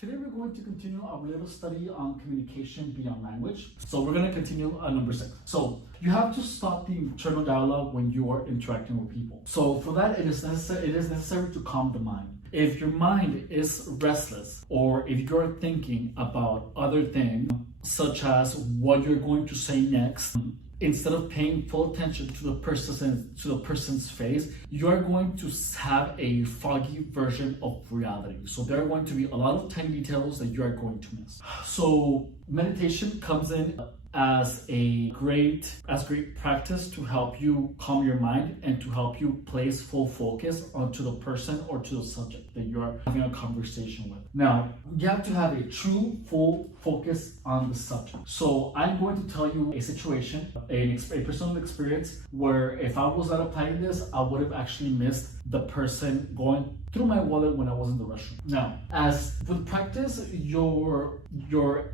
Today we're going to continue our little study on communication beyond language. So we're going to continue on number 6. So you have to stop the internal dialogue when you are interacting with people. So for that, it is necessary to calm the mind. If your mind is restless, or if you're thinking about other things, such as what you're going to say next, instead of paying full attention to the person's face, you are going to have a foggy version of reality. So there are going to be a lot of tiny details that you are going to miss. So meditation comes in as great practice to help you calm your mind and to help you place full focus onto the person or to the subject that you are having a conversation with. Now, you have to have a true full focus on the subject. So I'm going to tell you a situation, a personal experience where if I was not applying this, I would have actually missed the person going through my wallet when I was in the restroom. Now, as with practice, your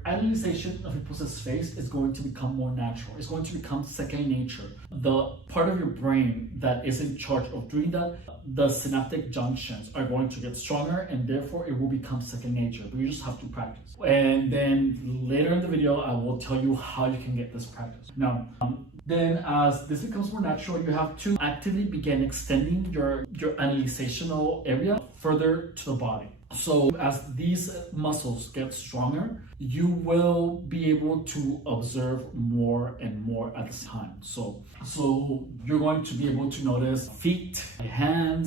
analyzation of a person's face is going to become more natural. It's going to become second nature. The part of your brain that is in charge of doing that, the synaptic junctions are going to get stronger, and therefore it will become second nature. But you just have to practice. And then later in the video, I will tell you how you can get this practice. Now, then as this becomes more natural, you have to actively begin extending your analyzational area further to the body. So as these muscles get stronger, you will be able to observe more and more at the time. So you're going to be able to notice feet, hands.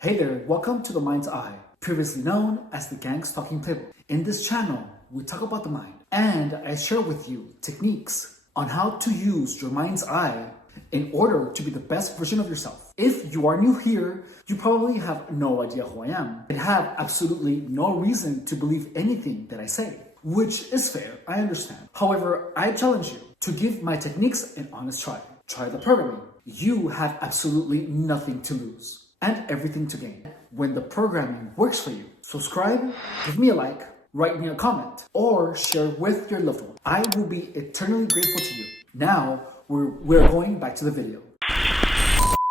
Hey there, welcome to The Mind's Eye, previously known as the Gang's Talking Playbook. In this channel, we talk about the mind, and I share with you techniques on how to use your mind's eye in order to be the best version of yourself. If you are new here, you probably have no idea who I am and have absolutely no reason to believe anything that I say, which is fair, I understand. However, I challenge you to give my techniques an honest try. Try the programming. You have absolutely nothing to lose and everything to gain. When the programming works for you, subscribe, give me a like, write me a comment, or share with your loved one. I will be eternally grateful to you. Now, we're going back to the video.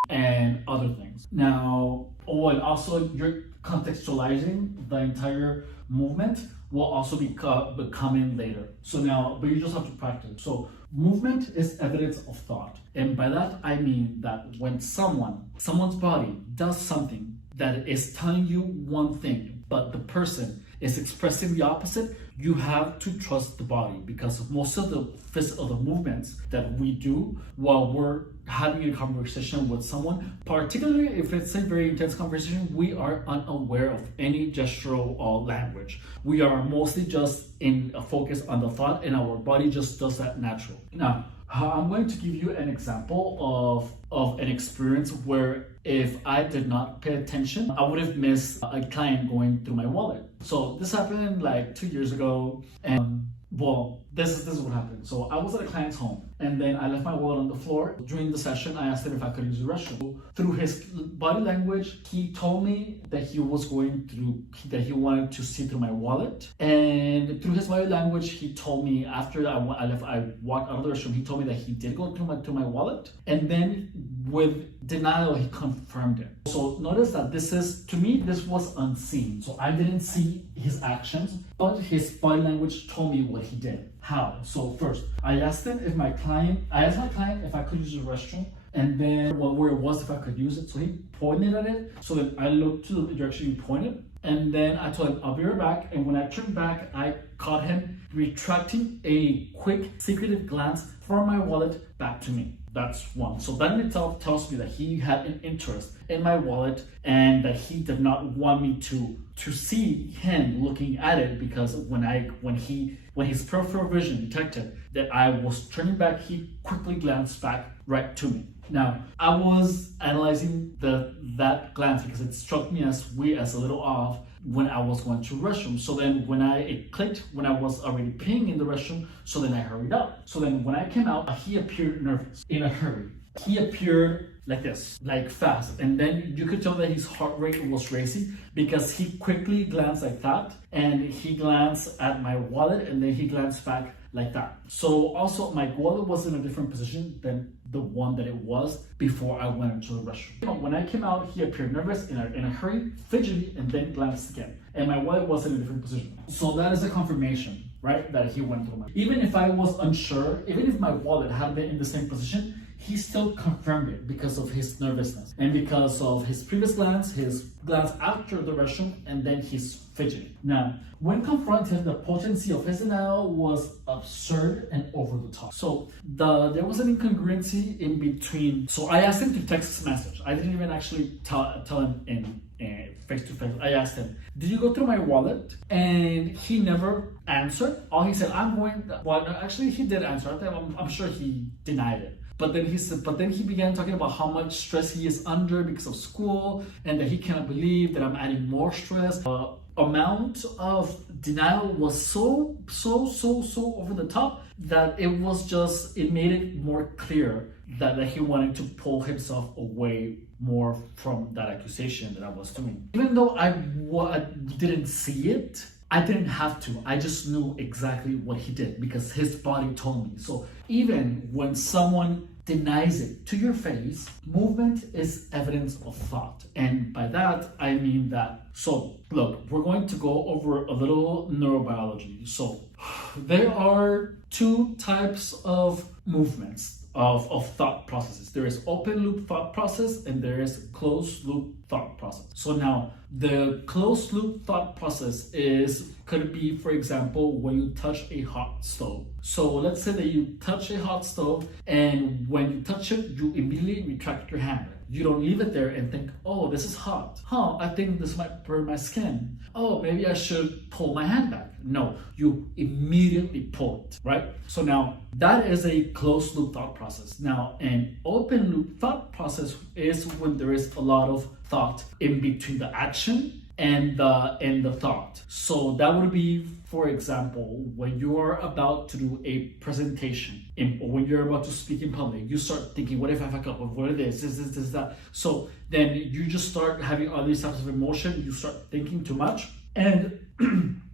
And other things. Now, and also you're contextualizing the entire movement will also be coming later. So now, but you just have to practice. So movement is evidence of thought. And by that, I mean that when someone's body does something that is telling you one thing, but the person is expressing the opposite, you have to trust the body, because most of the movements that we do while we're having a conversation with someone, particularly if it's a very intense conversation, we are unaware of any gestural language. We are mostly just in a focus on the thought, and our body just does that naturally. Now, I'm going to give you an example of an experience where if I did not pay attention, I would have missed a client going through my wallet. So this happened like 2 years ago, and this is what happened. So I was at a client's home, and then I left my wallet on the floor. During the session, I asked him if I could use the restroom. Through his body language, he told me that he wanted to see through my wallet. And through his body language, he told me after I walked out of the restroom, he told me that he did go through my wallet. And then with denial, he confirmed it. So notice that this was unseen. So I didn't see his actions, but his body language told me what he did. How? So first, I asked my client if I could use the restroom, and then where it was, if I could use it. So he pointed at it. So then I looked to the direction he pointed, and then I told him, I'll be right back. And when I turned back, I caught him retracting a quick, secretive glance from my wallet back to me. That's one. So that in itself tells me that he had an interest in my wallet, and that he did not want me to see him looking at it, because when his peripheral vision detected that I was turning back, he quickly glanced back right to me. Now, I was analyzing that glance because it struck me as a little off when I was going to the restroom. So then it clicked when I was already peeing in the restroom, so then I hurried out. So then when I came out, he appeared nervous, in a hurry. He appeared like this, like fast. And then you could tell that his heart rate was racing, because he quickly glanced like that, and he glanced at my wallet, and then he glanced back like that. So also my wallet was in a different position the one that it was before I went into the restroom. When I came out, he appeared nervous, in a hurry, fidgety, and then glanced again. And my wallet was in a different position. So that is a confirmation, right, that he went through my. Even if I was unsure, even if my wallet had been in the same position, he still confirmed it because of his nervousness and because of his previous glance, his glance after the restroom, and then his fidgeting. Now, when confronted, the potency of his denial was absurd and over the top. So there was an incongruency in between. So I asked him to text his message. I didn't even actually tell him in face to face. I asked him, "Did you go through my wallet?" And he never answered. All he said, "I'm going." Well, actually, he did answer. I'm sure he denied it. But then he began talking about how much stress he is under because of school, and that he cannot believe that I'm adding more stress. Amount of denial was so over the top that it made it more clear that he wanted to pull himself away more from that accusation that I was doing. Even though I didn't see it, I didn't have to. I just knew exactly what he did because his body told me. So even when someone denies it to your face, movement is evidence of thought. And by that, I mean that. So look, we're going to go over a little neurobiology. So there are two types of movements of thought processes. There is open loop thought process and there is closed loop thought process. So now the closed loop thought process could be, for example, when you touch a hot stove. So let's say that you touch a hot stove, and when you touch it, you immediately retract your hand. You don't leave it there and think, "Oh, this is hot. I think this might burn my skin. Oh, maybe I should pull my hand back." No, you immediately pull it, right? So now that is a closed loop thought process. Now, an open loop thought process is when there is a lot of thought in between the action and the thought. So that would be, for example, when you are about to do a presentation or when you're about to speak in public, you start thinking, what if I fuck up? What if this, that? So then you just start having all these types of emotion. You start thinking too much, and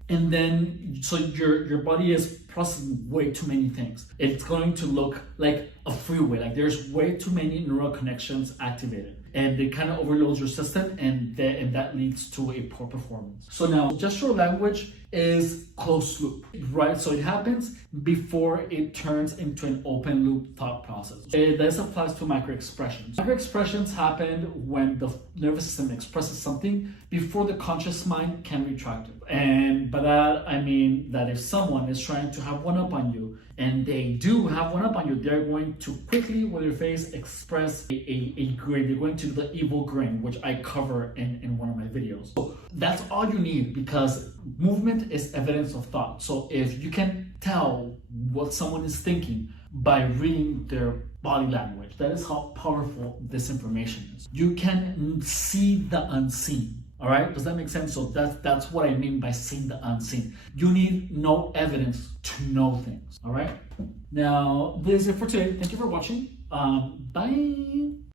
then so your body is processing way too many things. It's going to look like a freeway, like there's way too many neural connections activated, and it kind of overloads your system, and that leads to a poor performance. So now gestural language is closed loop, right? So it happens before it turns into an open loop thought process. This applies to microexpressions. Microexpressions happen when the nervous system expresses something before the conscious mind can retract it. And by that, I mean that if someone is trying to have one up on you, and they do have one up on you, they're going to quickly, with their face, express a grin. They're going to do the evil grin, which I cover in one of my videos. So that's all you need, because movement is evidence of thought. So if you can tell what someone is thinking by reading their body language, that is how powerful this information is. You can see the unseen. All right, does that make sense? So that's what I mean by seeing the unseen. You need no evidence to know things. All right. Now, this is it for today. Thank you for watching. Bye.